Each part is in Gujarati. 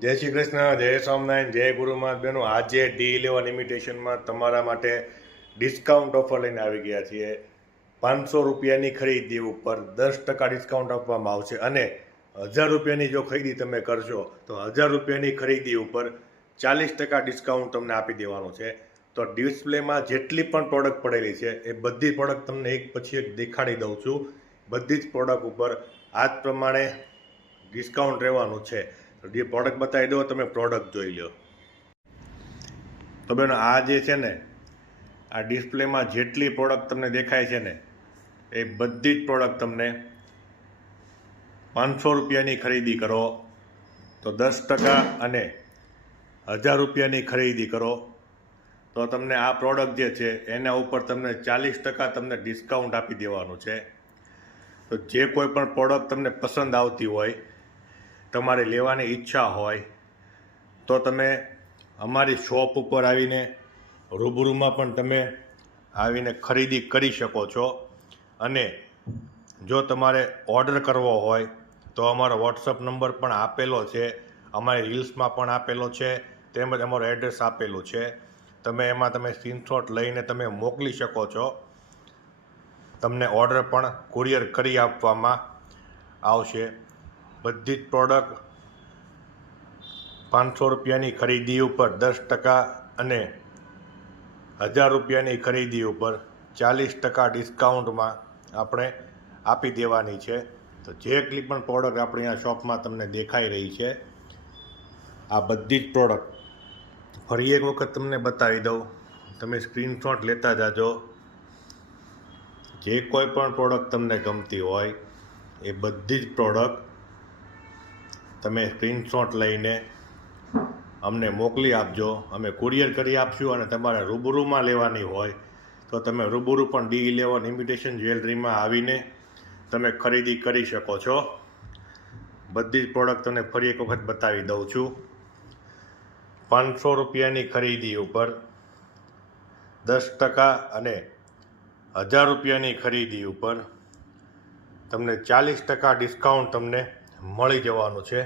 જય શ્રી કૃષ્ણ, જય સ્વામિનારાયણ, જય ગુરુમાં બેનો. આજે D11 ઇમિટેશનમાં તમારા માટે ડિસ્કાઉન્ટ ઓફર લઈને આવી ગયા છીએ. 500 રૂપિયાની ખરીદી ઉપર 10% ડિસ્કાઉન્ટ આપવામાં આવશે અને 1000 રૂપિયાની જો ખરીદી તમે કરશો તો 1000 રૂપિયાની ખરીદી ઉપર 40% ડિસ્કાઉન્ટ તમને આપી દેવાનું છે. તો ડિસ્પ્લેમાં જેટલી પણ પ્રોડક્ટ પડેલી છે એ બધી પ્રોડક્ટ તમને એક પછી એક દેખાડી દઉં છું. બધી જ પ્રોડક્ટ ઉપર આ જ પ્રમાણે ડિસ્કાઉન્ટ રહેવાનું છે. તો જે પ્રોડક્ટ બતાવી દો, તમે પ્રોડક્ટ જોઈ લો. તો બેનો, આ જે છે ને, આ ડિસ્પ્લેમાં જેટલી પ્રોડક્ટ તમને દેખાય છે ને એ બધી જ પ્રોડક્ટ તમને 500 રૂપિયાની ખરીદી કરો તો 10% અને 1000 રૂપિયાની ખરીદી કરો તો તમને આ પ્રોડક્ટ જે છે એના ઉપર તમને 40% તમને ડિસ્કાઉન્ટ આપી દેવાનું છે. તો જે કોઈ પણ પ્રોડક્ટ તમને પસંદ આવતી હોય, તમારે લેવાની ઈચ્છા હોય તો તમે અમારી શોપ ઉપર આવીને રૂબરૂમાં પણ તમે આવીને ખરીદી કરી શકો છો. અને જો તમારે ઓર્ડર કરવો હોય તો અમારો વોટ્સઅપ નંબર પણ આપેલો છે, અમારી રીલ્સમાં પણ આપેલો છે, તેમજ અમારું એડ્રેસ આપેલું છે. તમે એમાં તમે સ્ક્રીનશોટ લઈને તમે મોકલી શકો છો. તમને ઓર્ડર પણ કુરિયર કરી આપવામાં આવશે. બધી જ પ્રોડક્ટ 500 રૂપિયાની ખરીદી ઉપર 10% અને 1000 રૂપિયાની ખરીદી ઉપર 40% ડિસ્કાઉન્ટમાં આપણે આપી દેવાની છે. તો જેટલી પણ પ્રોડક્ટ આપણી આ શોપમાં તમને દેખાઈ રહી છે, આ બધી જ પ્રોડક્ટ ફરી એક વખત તમને બતાવી દઉં, તમે સ્ક્રીનશોટ લેતા જાજો. જે કોઈ પણ પ્રોડક્ટ તમને ગમતી હોય એ બધી જ પ્રોડક્ટ તમે સ્ક્રીનશોટ લઈને અમને મોકલી આપજો. અમે કુરિયર કરી આપશું. અને તમારે રૂબરૂમાં લેવાની હોય તો તમે રૂબરૂ પણ D11 ઇમિટેશન જ્વેલરીમાં આવીને તમે ખરીદી કરી શકો છો. બધી જ પ્રોડક્ટ તમને ફરી એક વખત બતાવી દઉં છું. 500 રૂપિયાની ખરીદી ઉપર 10% અને 1000 રૂપિયાની ખરીદી ઉપર તમને 40% ડિસ્કાઉન્ટ તમને મળી જવાનું છે.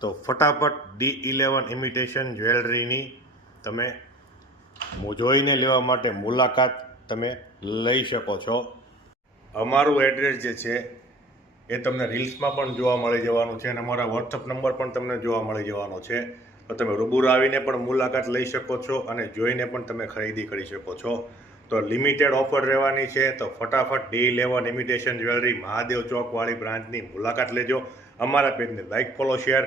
તો ફટાફટ D11 ઇમિટેશન જ્વેલરીની તમે જોઈને લેવા માટે મુલાકાત તમે લઈ શકો છો. અમારું એડ્રેસ જે છે એ તમને રીલ્સમાં પણ જોવા મળી જવાનું છે અને અમારા વોટ્સઅપ નંબર પણ તમને જોવા મળી જવાનો છે. તો તમે રૂબરૂ આવીને પણ મુલાકાત લઈ શકો છો અને જોઈને પણ તમે ખરીદી કરી શકો છો. તો લિમિટેડ ઓફર રહેવાની છે. તો ફટાફટ D11 ઇમિટેશન જ્વેલરી મહાદેવ ચોકવાળી બ્રાન્ચની મુલાકાત લેજો. અમારા પેજને લાઇક, ફોલો, શેર